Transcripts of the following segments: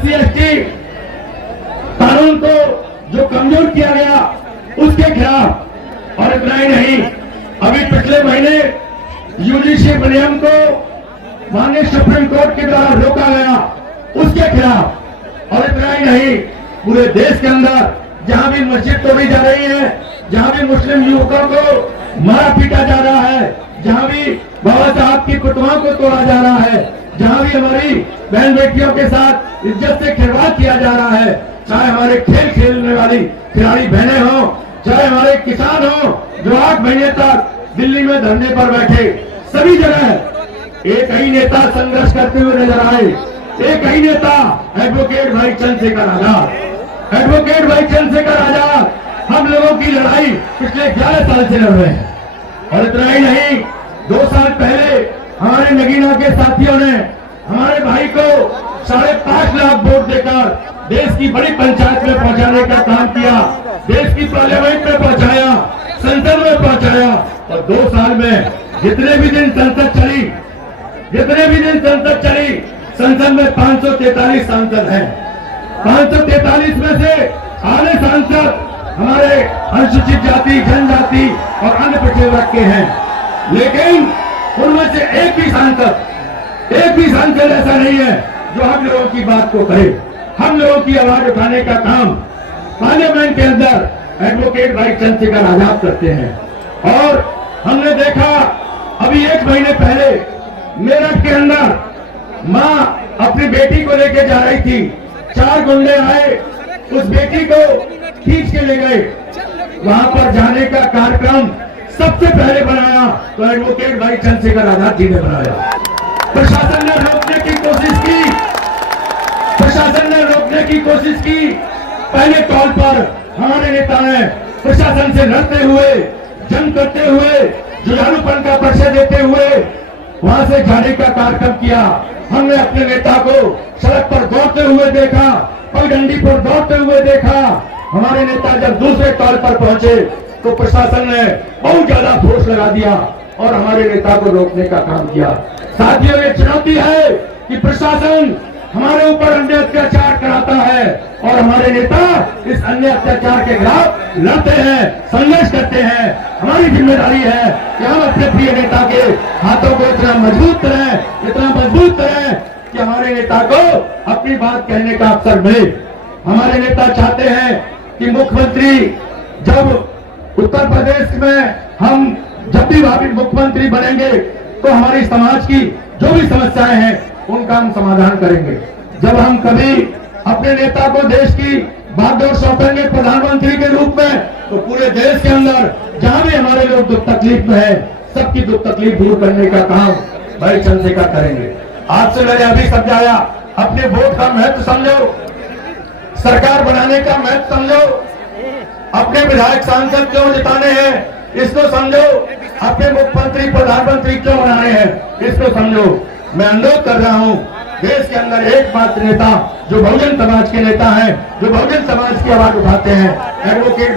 SC/ST कानून को जो कमजोर किया गया उसके खिलाफ। और इतना ही नहीं, अभी पिछले महीने यूजीसी नियम को माननीय सुप्रीम कोर्ट के द्वारा रोका गया, उसके खिलाफ। और इतना ही नहीं, पूरे देश के अंदर जहां भी मस्जिद तोड़ी जा रही है, जहां भी मुस्लिम युवकों को मारा पीटा जा रहा है, जहां भी बाबा साहब की प्रतिमाओं को तोड़ा जा रहा है, जहां भी हमारी बहन बेटियों के साथ इज्जत से खिलवाड़ किया जा रहा है, चाहे हमारे खेल खेलने वाली खिलाड़ी बहनें हों, चाहे हमारे किसान हों जो 8 महीने तक दिल्ली में धरने पर बैठे, सभी जगह एक ही नेता संघर्ष करते हुए नजर आए। एक ही नेता एडवोकेट भाई चंद्रशेखर आजाद, एडवोकेट भाई चंद्रशेखर आजाद हम लोगों की लड़ाई पिछले 11 साल से लड़ रहे हैं। और इतना ही नहीं, 2 साल पहले हमारे नगीना के साथियों ने हमारे भाई को 5.5 लाख वोट देकर देश की बड़ी पंचायत में पहुंचाने का काम किया, देश की पार्लियामेंट में पहुंचाया, संसद में पहुंचाया। और 2 साल में जितने भी दिन संसद चली, संसद में 543 सांसद हैं। 543 में से आधे सांसद हमारे अनुसूचित जाति, जनजाति और अन्य पिछड़े वर्ग के हैं। लेकिन उनमें से एक भी सांसद ऐसा नहीं है जो हम लोगों की बात को कहे, हम लोगों की आवाज उठाने का काम पार्लियामेंट के अंदर एडवोकेट भाई चंद्रशेखर आजाद करते हैं। और हमने देखा अभी 1 महीने पहले मेरठ के अंदर मां अपनी बेटी को लेकर जा रही थी, 4 गुंडे आए, उस बेटी को खींच के ले गए। वहां पर जाने का कार्यक्रम सबसे पहले बनाया तो एडवोकेट भाई चंद्रशेखर आजाद जी ने बनाया। प्रशासन ने रोकने की कोशिश की, पहले तौर पर हमारे नेता ने प्रशासन से लड़ते हुए, जंग करते हुए, जुझारूपन का परिचय देते हुए वहां से जाने का कार्यक्रम किया। हमने अपने नेता को सड़क पर दौड़ते हुए देखा, पगडंडी पर दौड़ते हुए देखा। हमारे नेता जब दूसरे तौर पर पहुंचे तो प्रशासन ने बहुत ज्यादा फोर्स लगा दिया और हमारे नेता को रोकने का काम किया। साथियों, ये चुनौती है कि प्रशासन हमारे ऊपर अन्य अत्याचार कराता है और हमारे नेता इस अन्य अत्याचार के खिलाफ लड़ते हैं, संघर्ष करते हैं। हमारी जिम्मेदारी है कि हम अपने प्रिय नेता के हाथों को इतना मजबूत करें कि हमारे नेता को अपनी बात कहने का अवसर मिले। हमारे नेता चाहते हैं कि मुख्यमंत्री जब उत्तर प्रदेश में हम जब भी भावी मुख्यमंत्री बनेंगे तो हमारी समाज की जो भी समस्याएं हैं उनका हम समाधान करेंगे। जब हम कभी अपने नेता को देश की बागडोर सौंपेंगे प्रधानमंत्री के रूप में तो पूरे देश के अंदर जहां भी हमारे लोग दुख तकलीफ में है, सबकी दुख तकलीफ दूर करने का काम भाई चंद्रशेखर करेंगे। आज से मैंने अभी समझाया, अपने वोट का महत्व समझो, सरकार बनाने का महत्व समझो, अपने विधायक सांसद क्यों जिताने हैं इसको समझो, अपने मुख्यमंत्री प्रधानमंत्री क्यों बनाने हैं इसको समझो। मैं अनुरोध कर रहा हूं, देश के अंदर एकमात्र नेता जो बहुजन समाज के नेता हैं, जो बहुजन समाज की आवाज उठाते हैं, एडवोकेट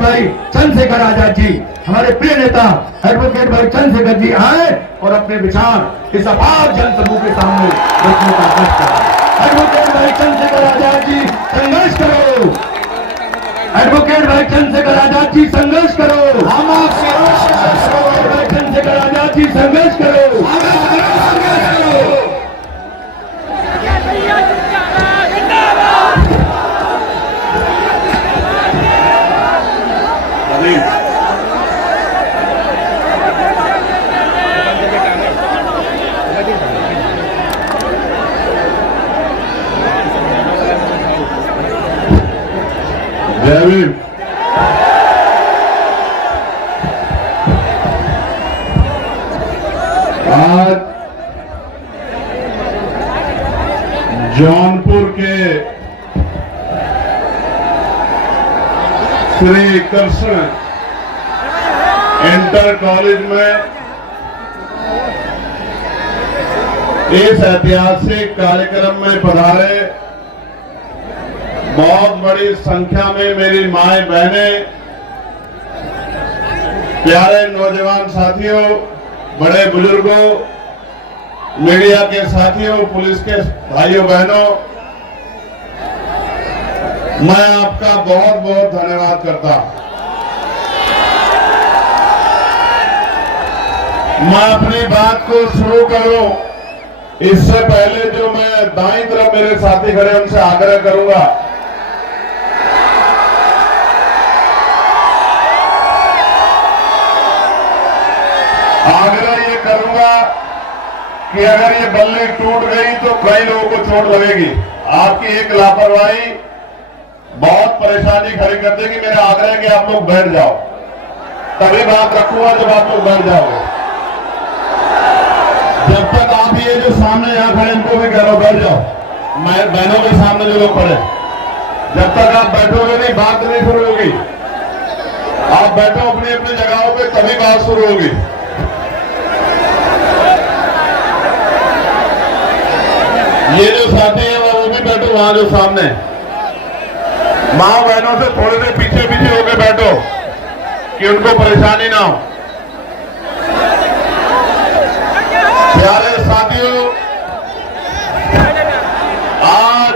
भाई चंद्रशेखर आजाद जी, हमारे प्रिय नेता एडवोकेट भाई चंद्रशेखर जी आए और अपने विचार इस अपार जनसमूह के सामने रखने का कष्ट करें। एडवोकेट भाई चंद्रशेखर आजाद जी संघर्ष करो, एडवोकेट भाई चंद्रशेखर आजाद जी संघर्ष करो, हम आपसे एडवोकेट भाई चंद्रशेखर आजाद जी संघर्ष करो। जय भीम। आज जौनपुर के श्री कृष्ण इंटर कॉलेज में इस ऐतिहासिक कार्यक्रम में पधारे बहुत बड़ी संख्या में मेरी माएं बहनें, प्यारे नौजवान साथियों, बड़े बुजुर्गों, मीडिया के साथियों, पुलिस के भाइयों बहनों, मैं आपका बहुत बहुत धन्यवाद करता हूं। मैं अपनी बात को शुरू करूं इससे पहले जो मैं दाईं तरफ मेरे साथी खड़े उनसे आग्रह करूंगा, आग्रह ये करूंगा कि अगर ये बल्ली टूट गई तो कई लोगों को चोट लगेगी। आपकी एक लापरवाही बहुत परेशानी खड़ी कर देगी। मेरा आग्रह है कि आप लोग बैठ जाओ, तभी बात रखूंगा जब आप लोग बैठ जाओगे। जब तक आप ये जो सामने यहां खड़े इनको भी कह रहा बैठ जाओ, मैं बहनों के सामने जो लोग खड़े, जब तक आप बैठोगे नहीं बात नहीं शुरू होगी। आप बैठो अपनी अपनी जगहों पे, तभी बात शुरू होगी। ये जो साथी है वो भी बैठो वहां जो सामने, मां बहनों से थोड़े से पीछे पीछे होकर बैठो कि उनको परेशानी ना हो। प्यारे साथियों, आज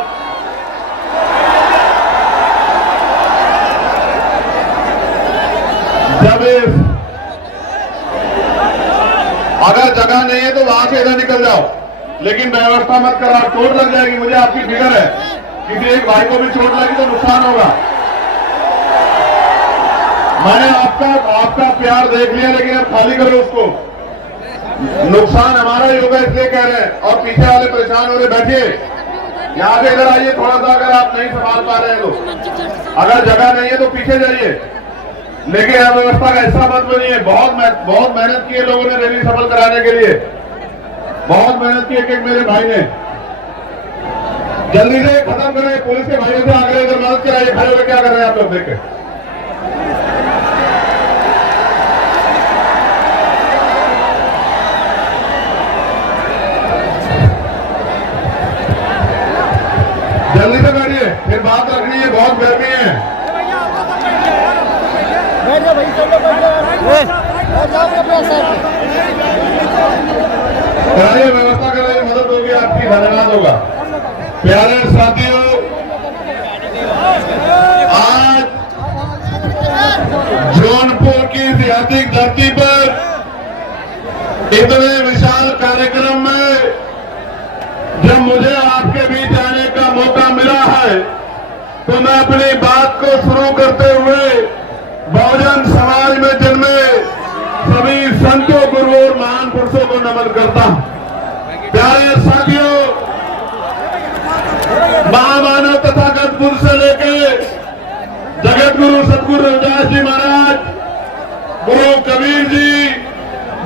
जब अगर जगह नहीं है तो वहां से इधर निकल जाओ, लेकिन व्यवस्था मत करो, चोट लग जाएगी। मुझे आपकी फिक्र है, किसी एक भाई को भी चोट लगी तो नुकसान होगा। मैंने आपका प्यार देख लिया, लेकिन अब खाली करो उसको। नुकसान हमारा ही होगा इसलिए कह रहे हैं। और पीछे वाले परेशान हो रहे, बैठिए यहां से इधर आइए थोड़ा सा, अगर आप नहीं संभाल पा रहे हैं तो। अगर जगह नहीं है तो पीछे जाइए, लेकिन अव्यवस्था का हिस्सा मत बनिए। बहुत मेहनत की है लोगों ने रैली सफल कराने के लिए, बहुत मेहनत की एक मेरे भाई ने। जल्दी से खत्म करें, पुलिस के भाइयों से आगे इधर मदद कराइए। खड़े हुए क्या कर रहे हैं आप लोग, देख के जल्दी से बैठिए, फिर बात रखनी है, बहुत गर्मी है। कराइए, व्यवस्था कराइए, मदद होगी आपकी, धन्यवाद होगा। प्यारे साथियों, आज जौनपुर की ऐतिहासिक धरती पर इतने विशाल कार्यक्रम में जब मुझे आपके बीच आने का मौका मिला है, तो मैं अपनी बात को शुरू करते हुए बहुजन समाज में जन्मे सभी संतों, गुरुओं और महान पुरुषों को नमन करता हूं। प्यारे साथियों, महामानव तथागत पुरुष से लेके जगत गुरु सतगुरु रविदास जी महाराज, गुरु कबीर जी,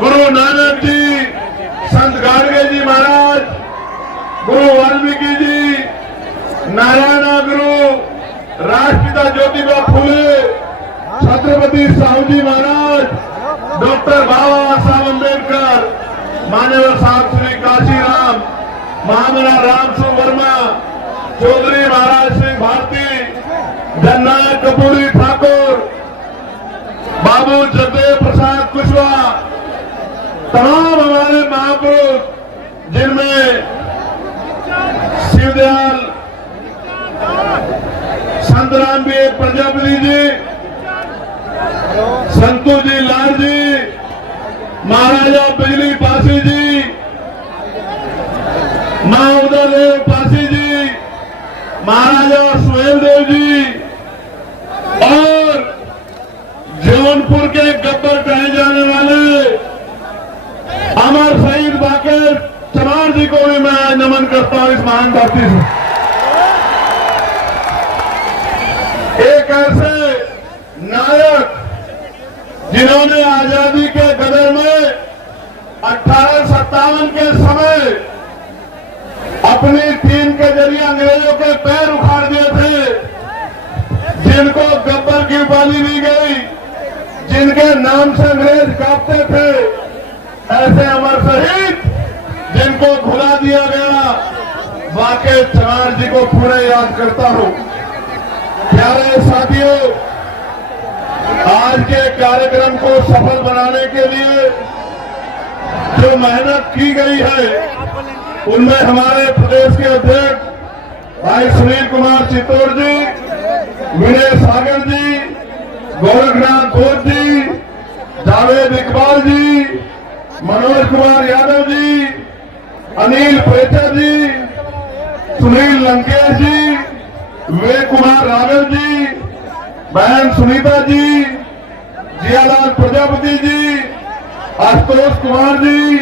गुरु नानक जी, संत गाडगे जी महाराज, गुरु वाल्मीकि जी, नारायण गुरु, राष्ट्रपिता ज्योतिबा फूले, छत्रपति साहू जी महाराज, डॉक्टर बाबा साहब अम्बेडकर, मान्यवर साहब श्री काशीराम, महामना रामसु वर्मा, चौधरी महाराज सिंह भारती, जननायक कपूरी ठाकुर, बाबू जगदेव प्रसाद कुशवाहा, तमाम हमारे महापुरुष, जिनमें शिवदयाल संत राम भी प्रजापति जी, संतू जी लाल जी, महाराजा बिजली पासी जी, मां उदयदेव पासी जी, महाराजा सुहेल देव जी, और जौनपुर के गब्बर कहे जाने वाले अमर शहीद बाकेर चमार जी को भी मैं आज नमन करता हूं इस महान धरती से। एक ऐसे नायक जिन्होंने आजादी के गदर में 1857 के समय अपनी टीम के जरिए अंग्रेजों के पैर उखाड़ दिए थे, जिनको गब्बर की उपाधि दी गई, जिनके नाम से अंग्रेज कांपते थे, ऐसे अमर शहीद जिनको भुला दिया गया, वाकई चमार जी को पूरे याद करता हूं। प्यारे साथियों, आज के कार्यक्रम को सफल बनाने के लिए जो मेहनत की गई है, उनमें हमारे प्रदेश के अध्यक्ष भाई सुनील कुमार चित्तौड़ जी, विनय सागर जी, गोरखनाथ घोष जी, जावेद इकबाल जी, मनोज कुमार यादव जी, अनिल पेचर जी, सुनील लंकेश जी, विवेक कुमार राघव जी, बहन सुनीता जी, जियालाल प्रजापति जी, आशुतोष कुमार जी,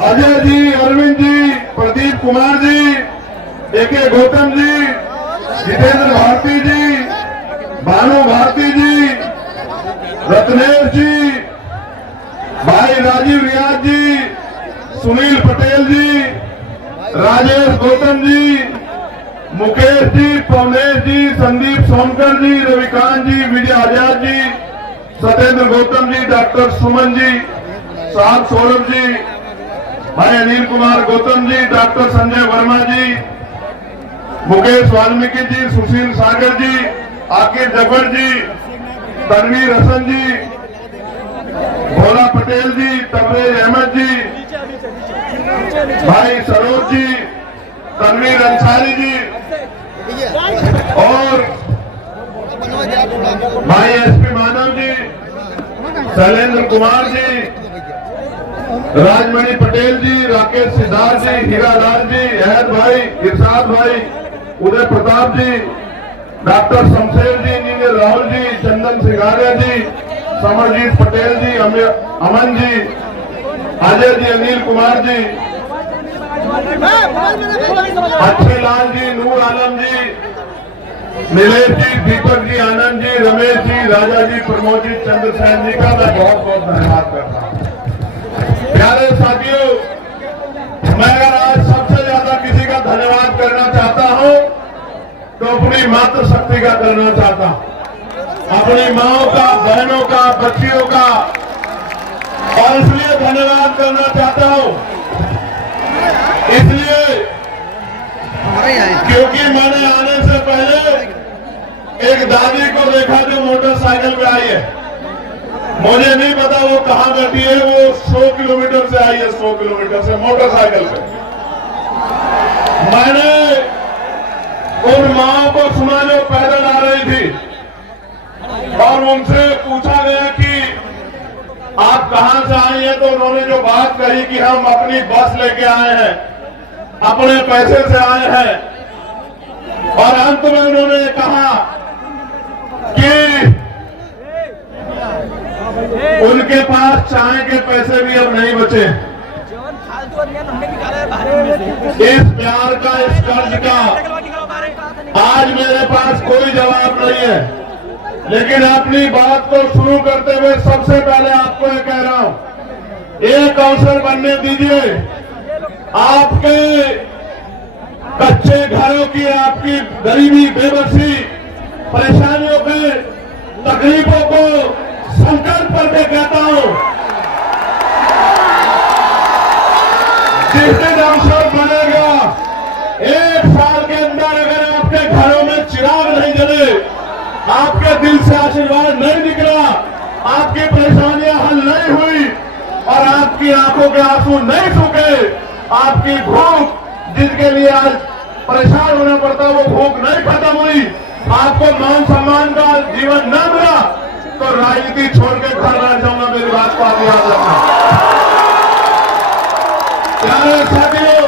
अजय जी, अरविंद जी, प्रदीप कुमार जी, एके गौतम जी, जितेंद्र भारती जी, भानु भारती जी, रत्नेश जी, भाई राजीव रियाज जी, सुनील पटेल जी, राजेश गौतम जी, मुकेश जी, पवनेश जी, संदीप सोनकर जी, रविकांत जी, विजय आजाद जी, सत्येंद्र गौतम जी, डॉक्टर सुमन जी, साहब सौरभ जी, भाई अनिल कुमार गौतम जी, डॉक्टर संजय वर्मा जी, मुकेश वाल्मीकि जी, सुशील सागर जी, आकिब जफर जी, तनवीर हसन जी, भोला पटेल जी, तबरेज अहमद जी, भाई सरोज जी, तनवीर अंसारी जी और भाई एसपी मानव जी, शैलेंद्र कुमार जी, राजमणि पटेल जी, राकेश सिद्धार्थ जी, हीरालाल जी, अहद भाई, इरशाद भाई, उदय प्रताप जी, डॉक्टर शमशेर जी, इंजीनियर राहुल जी, चंदन सिंगारिया जी, समरजीत पटेल जी, अमन जी, अजय जी, अनिल कुमार जी, अच्छे लाल जी, नूर आलम जी, नीलेश जी, दीपक जी, आनंद जी, रमेश जी, राजा जी, प्रमोद जी, चंद्रसेन जी का मैं बहुत बहुत धन्यवाद करता हूँ। प्यारे साथियों, मैं अगर आज सबसे ज्यादा किसी का धन्यवाद करना चाहता हूँ तो अपनी मातृशक्ति का करना चाहता हूँ, अपनी माओं का, बहनों का, बच्चियों का, और इसलिए धन्यवाद करना चाहता हूँ इसलिए क्योंकि मैंने आने से पहले एक दादी को देखा जो मोटरसाइकिल पे आई है। मुझे नहीं पता वो कहां बैठी है, वो 100 किलोमीटर से आई है, 100 किलोमीटर से मोटरसाइकिल पे। मैंने उन माओं को सुना जो पैदल आ रही थी और उनसे पूछा गया कि आप कहां से आई हैं, तो उन्होंने जो बात कही कि हम अपनी बस लेके आए हैं, अपने पैसे से आए हैं, और अंत में उन्होंने कहा कि उनके पास चाय के पैसे भी अब नहीं बचे। इस प्यार का, इस कर्ज का आज मेरे पास कोई जवाब नहीं है, लेकिन अपनी बात को शुरू करते हुए सबसे पहले आपको ये कह रहा हूं, एक अवसर बनने दीजिए। आपके कच्चे घरों की, आपकी गरीबी, बेबसी, परेशानियों के, तकलीफों को संकल्प करके कहता हूं, जिस दिन अवसर बनेगा, 1 साल के अंदर अगर आपके घरों में चिराग नहीं जले, आपके दिल से आशीर्वाद नहीं निकला, आपकी परेशानियां हल नहीं हुई और आपकी आंखों के आंसू नहीं सूखे, आपकी भूख जिसके लिए आज परेशान होना पड़ता वो भूख नहीं खत्म हुई, आपको मान सम्मान का जीवन न मिला, तो राजनीति छोड़ के घर बैठ जाऊंगा। मेरी बात को आप याद रखना। प्यारे साथियों,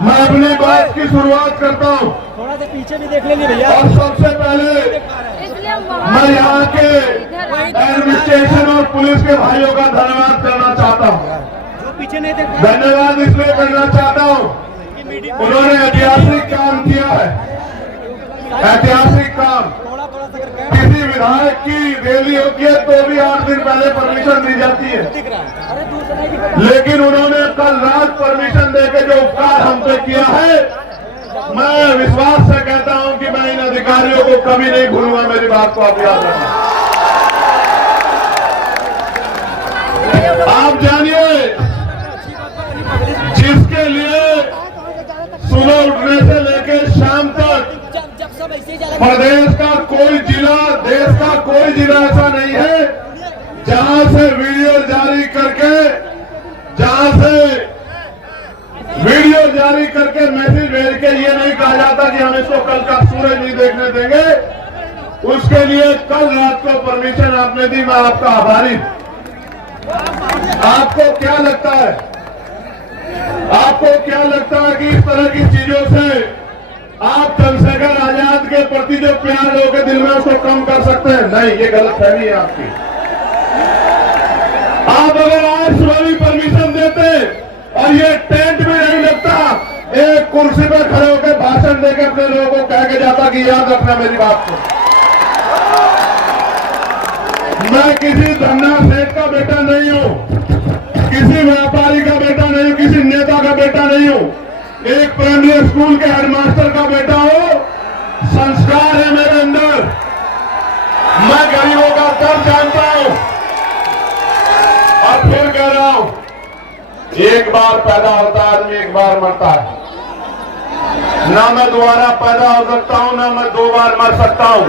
मैं अपनी बात की शुरुआत करता हूं। थोड़ा सा पीछे भी देख लेंगे भैया। और सबसे पहले मैं यहाँ के एडमिनिस्ट्रेशन और पुलिस के भाइयों का धन्यवाद करना चाहता हूँ। जो पीछे नहीं देख धन्यवाद इसलिए करना चाहता हूँ, उन्होंने ऐतिहासिक काम किया है, ऐतिहासिक काम। किसी विधायक की रैली होती है तो भी 8 दिन पहले परमिशन दी जाती है, लेकिन उन्होंने कल रात परमिशन देकर जो उपकार हम पे किया है, मैं विश्वास से कहता हूं कि मैं इन अधिकारियों को कभी नहीं भूलूंगा। मेरी बात को आप याद रखना। आप जानिए, जिसके लिए सुबह उठने से लेकर शाम तक प्रदेश का कोई जिला, देश का कोई जिला ऐसा नहीं है जहां से वीडियो जारी करके, जहां से करके मैसेज भेज के ये नहीं कहा जाता कि हम इसको कल का सूरज नहीं देखने देंगे। उसके लिए कल रात को परमिशन आपने दी, मैं आपका आभारी। आपको क्या लगता है, आपको क्या लगता है कि इस तरह की चीजों से आप चंद्रशेखर आजाद के प्रति जो प्यार लोगों के दिल में उसको कम कर सकते हैं? नहीं, ये गलतफहमी है आपकी। आप अगर आज सुबह भी परमिशन देते और ये टेंट भी नहीं लगता, एक कुर्सी पर खड़े होकर भाषण देकर अपने लोगों को कह के जाता कि याद रखना मेरी बात को, मैं किसी धन्ना सेठ का बेटा नहीं हूं, किसी व्यापारी का बेटा नहीं हूं, किसी नेता का बेटा नहीं हूं, एक प्राइमरी स्कूल के हेडमास्टर का बेटा हूं। संस्कार है मेरे अंदर, मैं गरीबों का दर्द जानता हूं। और फिर कह रहा हूं, एक बार पैदा होता है आदमी, एक बार मरता है। ना मैं दोबारा पैदा हो सकता हूं, ना मैं 2 बार मर सकता हूं।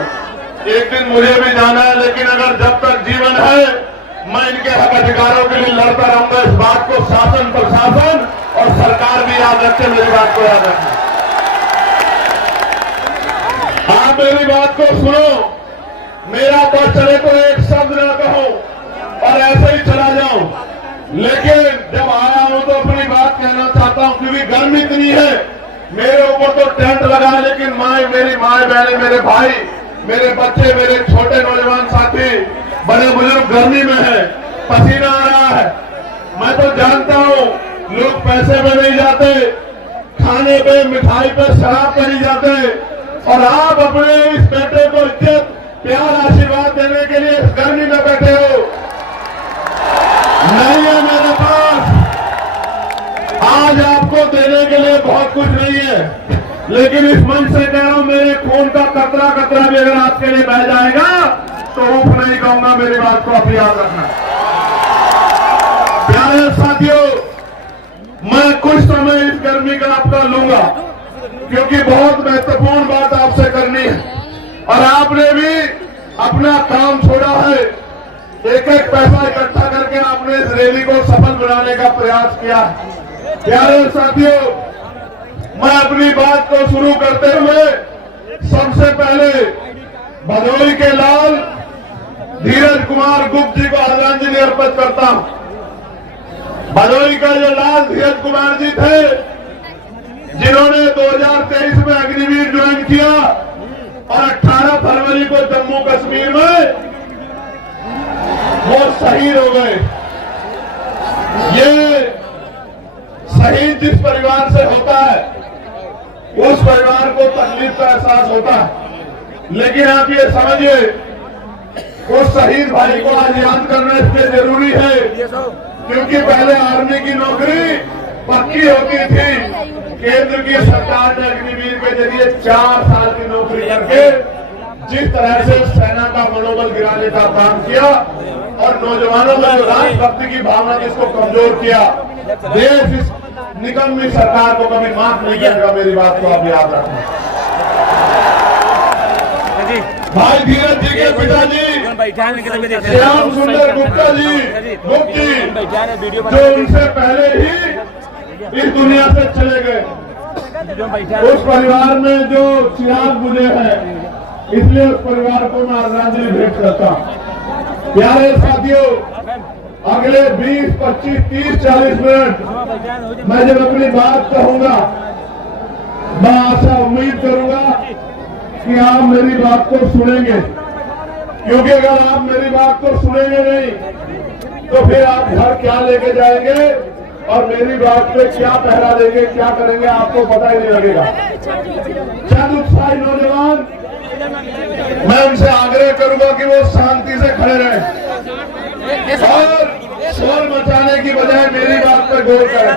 एक दिन मुझे भी जाना है, लेकिन अगर जब तक जीवन है मैं इनके हक अधिकारों के लिए लड़ता रहूंगा। इस बात को शासन, प्रशासन और सरकार भी याद रखे, मेरी बात को याद रखें। आप मेरी बात को सुनो, मेरा पर चले तो एक शब्द न कहूं और ऐसे ही चला जाऊं, लेकिन जब आया हूं तो अपनी बात कहना चाहता हूं, क्योंकि गर्मी इतनी है। मेरे ऊपर तो टेंट लगा है, लेकिन मेरी माए बहने, मेरे भाई, मेरे बच्चे, मेरे छोटे नौजवान साथी, बड़े बुजुर्ग गर्मी में है, पसीना आ रहा है। मैं तो जानता हूं लोग पैसे में नहीं जाते, खाने पे, मिठाई पे, शराब पे नहीं जाते, और आप अपने इस बेटे को इज्जत, प्यार, आशीर्वाद देने के लिए इस गर्मी में बैठे हो। नहीं है मेरे पास आज आपको देने के लिए बहुत कुछ नहीं है, लेकिन इस मंच से कह रहा हूं, मेरे खून का कतरा कतरा भी अगर आपके लिए बह जाएगा तो उफ नहीं कहूंगा, मेरी बात को आप याद रखना। प्यारे साथियों, मैं कुछ समय इस गर्मी का आपका लूंगा, क्योंकि बहुत महत्वपूर्ण बात आपसे करनी है, और आपने भी अपना काम छोड़ा है। एक एक पैसा इकट्ठा करके आपने इस रैली को सफल बनाने का प्रयास किया। प्यारे साथियों, मैं अपनी बात को शुरू करते हुए सबसे पहले भदोही के लाल धीरज कुमार गुप्त जी को आदरांजलि अर्पित करता हूं। भदोही का जो लाल धीरज कुमार जी थे, जिन्होंने 2023 में अग्निवीर ज्वाइन किया और 18 फरवरी को जम्मू कश्मीर में वो शहीद हो गए। ये शहीद जिस परिवार से होता है, उस परिवार को तकलीफ का एहसास होता है, लेकिन आप ये समझिए, उस शहीद भाई को आज याद करना इसलिए जरूरी है क्योंकि पहले आर्मी की नौकरी पक्की होती थी। केंद्र की सरकार ने अग्निवीर के जरिए 4 साल की नौकरी करके जिस तरह से सेना का मनोबल गिराने का काम किया और नौजवानों में जो राष्ट्रभक्ति की भावना जिसको कमजोर किया, देश इस निकम्मी सरकार को कभी माफ नहीं करेगा, मेरी बात को आप याद रखना। भाई धीरज जी के पिताजी श्याम सुंदर गुप्ता जी, जो उनसे पहले ही इस दुनिया से चले गए, उस परिवार में जो चिराग बुझे हैं, इसलिए उस परिवार को मैं आदरांजलि भेंट करता हूं। प्यारे साथियों, अगले 20, 25, 30, 40 मिनट मैं जब अपनी बात कहूंगा, मैं आशा उम्मीद करूंगा कि आप मेरी बात को सुनेंगे, क्योंकि अगर आप मेरी बात को सुनेंगे नहीं तो फिर आप घर क्या लेके जाएंगे और मेरी बात पे क्या पहरा देंगे, क्या करेंगे, आपको पता ही नहीं लगेगा। चंद उत्साही नौजवान, मैं उनसे आग्रह करूंगा कि वो शांति से खड़े रहें और शोर मचाने की बजाय मेरी बात पर गौर करें।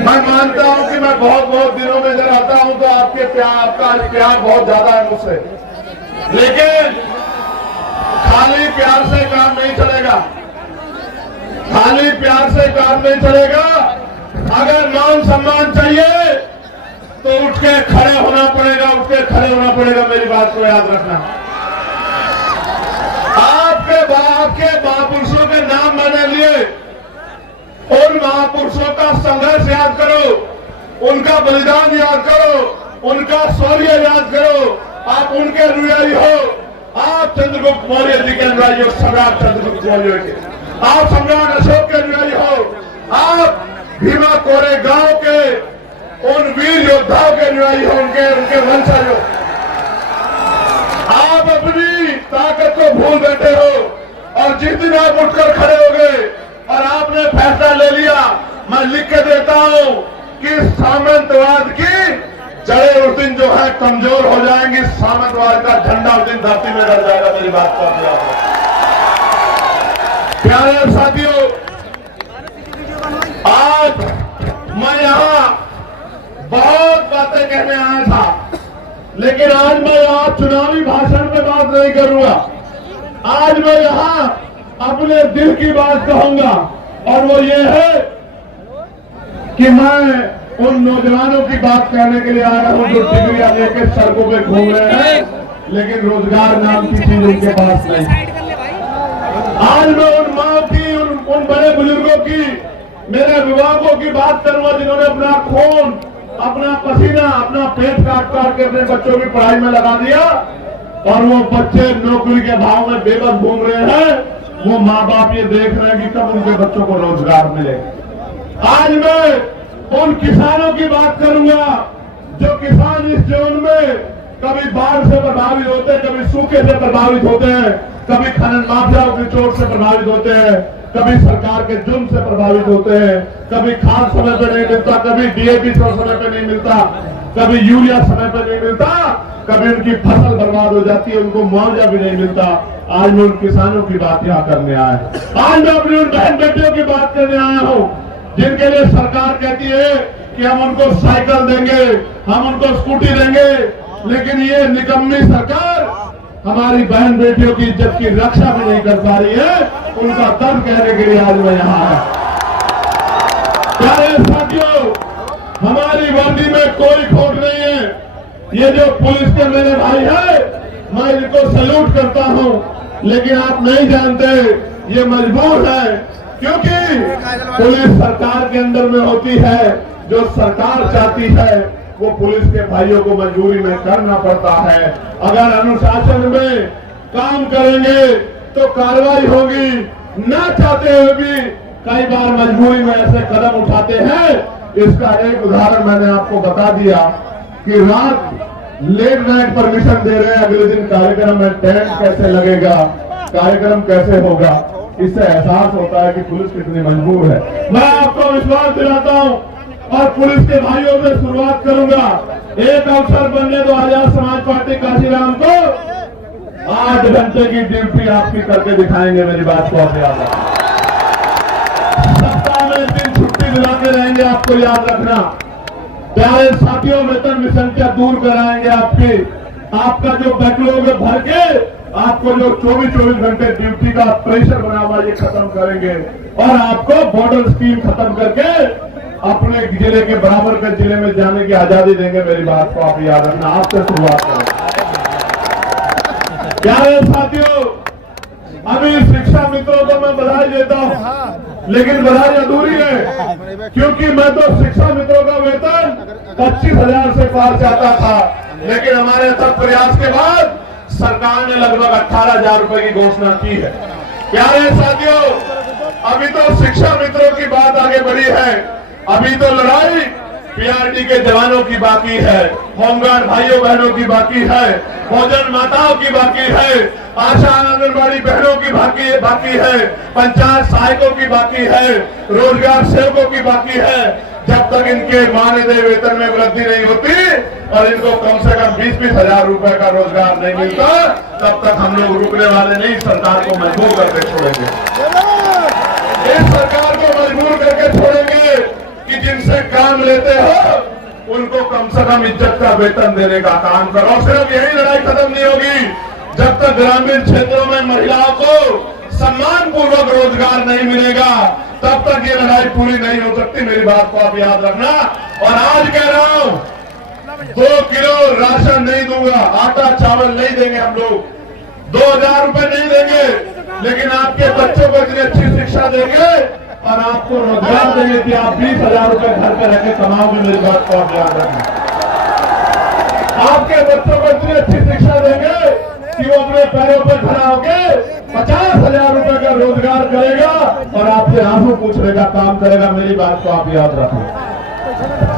मैं मानता हूं कि मैं बहुत दिनों में जब आता हूं तो आपका प्यार बहुत ज्यादा है मुझसे, लेकिन खाली प्यार से काम नहीं चलेगा, खाली प्यार से काम नहीं चलेगा। अगर मान सम्मान चाहिए तो उठ के खड़े होना पड़ेगा, उठ के खड़े होना पड़ेगा, मेरी बात को याद रखना। आपके महापुरुषों के नाम मैंने लिए, उन महापुरुषों का संघर्ष याद करो उनका बलिदान याद करो, उनका शौर्य याद करो। आप उनके अनुयायी हो, आप चंद्रगुप्त मौर्य जी के अनुयायी हो, सम्राट चंद्रगुप्त मौर्य के। आप सम्राट अशोक के अनुयायी हो, आप भीमा कोरेगांव के उन वीर योद्धाओं के अनुयायी हो, उनके वंशज हो। आप अपनी ताकत को भूल बैठे हो और जिस दिन आप उठकर खड़े हो गए और आपने फैसला ले लिया, मैं लिख के देता हूं कि सामंतवाद की जड़ें उस दिन जो है कमजोर हो जाएंगी, सामंतवाद का झंडा उस दिन धरती में डर जाएगा। मेरी बात को प्यारे साथियों, आज मैं यहां बहुत बातें कहने आया था, लेकिन आज मैं यहां चुनावी भाषण पे बात नहीं करूंगा। आज मैं यहां अपने दिल की बात कहूंगा, और वो ये है कि मैं उन नौजवानों की बात कहने के लिए आ रहा हूं जो डिग्रियां लेकर सड़कों पे घूम रहे हैं, लेकिन रोजगार नाम की चीज उनके पास नहीं। आज मैं उन माँ की, उन बड़े बुजुर्गों की, मेरे अभिभावकों की बात करूंगा जिन्होंने अपना खून, अपना पसीना, अपना पेट काट के अपने बच्चों की पढ़ाई में लगा दिया, और वो बच्चे नौकरी के भाव में बेबस घूम रहे हैं। वो माँ बाप ये देख रहे हैं कि कब उनके बच्चों को रोजगार मिले। आज मैं उन किसानों की बात करूंगा जो किसान इस जोन में कभी बाढ़ से प्रभावित होते हैं, कभी सूखे से प्रभावित होते हैं, कभी खनन माफियाओं की चोट से प्रभावित होते हैं, कभी सरकार के जुर्म से प्रभावित होते हैं, कभी खाद समय पे नहीं मिलता, कभी डीएपी समय पे नहीं मिलता, कभी यूरिया समय पे नहीं मिलता, कभी उनकी फसल बर्बाद हो जाती है, उनको मुआवजा भी नहीं मिलता। आज मैं उन किसानों की बात यहाँ करने आया। आज मैं अपनी उन बहन बेटियों की बात करने आया हूँ जिनके लिए सरकार कहती है कि हम उनको साइकिल देंगे, हम उनको स्कूटी देंगे, लेकिन ये निकम्मी सरकार हमारी बहन बेटियों की इज्जत की रक्षा भी नहीं कर पा रही है। उनका दर्द कहने के लिए आज मैं यहाँ आया। प्यारे साथियों, हमारी वर्दी में कोई खोट नहीं है। ये जो पुलिस के मेरे भाई है, मैं इनको सैल्यूट करता हूँ, लेकिन आप नहीं जानते ये मजबूर है, क्योंकि पुलिस सरकार के अंदर में होती है। जो सरकार चाहती है वो पुलिस के भाइयों को मजबूरी में करना पड़ता है। अगर अनुशासन में काम करेंगे तो कार्रवाई होगी, ना चाहते हुए भी कई बार मजबूरी में ऐसे कदम उठाते हैं। इसका एक उदाहरण मैंने आपको बता दिया कि रात लेट नाइट परमिशन दे रहे हैं, अगले दिन कार्यक्रम में टेंट कैसे लगेगा, कार्यक्रम कैसे होगा। इससे एहसास होता है कि पुलिस कितनी मजबूर है। मैं आपको विश्वास दिलाता हूं और पुलिस के भाइयों से शुरुआत करूंगा। एक अवसर बनने दो आजाद समाज पार्टी काशीराम को 8 घंटे की ड्यूटी आपकी करके दिखाएंगे। मेरी बात को आप याद रखना। सप्ताह में 1 दिन छुट्टी दिलाते रहेंगे, आपको याद रखना। प्यारे साथियों, वेतन विसंख्या दूर कराएंगे आपकी। आपका जो बैकलॉग है भर के, आपको जो 24 घंटे ड्यूटी का प्रेशर बना हुआ ये खत्म करेंगे, और आपको बॉर्डर स्कीम खत्म करके अपने जिले के बराबर के जिले में जाने की आजादी देंगे। मेरी बात को आप याद रखना। आपसे शुरुआत करें। प्यारे साथियों, अभी शिक्षा मित्रों को मैं बधाई देता हूं, लेकिन बधाई अधूरी है, क्योंकि मैं तो शिक्षा मित्रों का वेतन 25,000 से पार जाता था, लेकिन हमारे अथक प्रयास के बाद सरकार ने लगभग 18,000 रुपए की घोषणा की है। प्यारे साथियों, अभी तो शिक्षा मित्रों की बात आगे बढ़ी है। अभी तो लड़ाई पीआरडी के जवानों की बाकी है, होमगार्ड भाइयों बहनों की बाकी है, भोजन माताओं की बाकी है, आशा आंगनबाड़ी बहनों की बाकी है, पंचायत सहायकों की बाकी है, रोजगार सेवकों की बाकी है। जब तक इनके मानदेय वेतन में वृद्धि नहीं होती और इनको कम से कम 20-20 हजार रुपए का रोजगार नहीं मिलता, तब तक हम लोग रुकने वाले नहीं, सरकार को मजबूर करके छोड़ेंगे। इस सरकार को मजबूर करके छोड़ेंगे कि जिनसे काम लेते हो उनको कम से कम इज्जत का वेतन देने का काम करो। और सिर्फ यही लड़ाई खत्म नहीं होगी जब तक ग्रामीण क्षेत्रों में महिलाओं को सम्मान पूर्वक रोजगार नहीं मिलेगा, तब तक ये लड़ाई पूरी नहीं हो सकती। मेरी बात को आप याद रखना। और आज कह रहा हूं, 2 किलो राशन नहीं दूंगा, आटा चावल नहीं देंगे हम लोग, 2,000 रुपए नहीं देंगे, लेकिन आपके बच्चों को इतनी अच्छी शिक्षा देंगे और आपको रोजगार देंगे कि आप 20,000 रुपए घर पर रहकर कमाओगे। मेरी बात को आप याद रखना। आपके बच्चों को इतनी अच्छी शिक्षा देंगे कि वो अपने पैरों पर खड़ा होकर 50,000 रुपए का रोजगार करेगा और आपसे आंसू पूछने का काम करेगा। मेरी बात को आप याद रखें।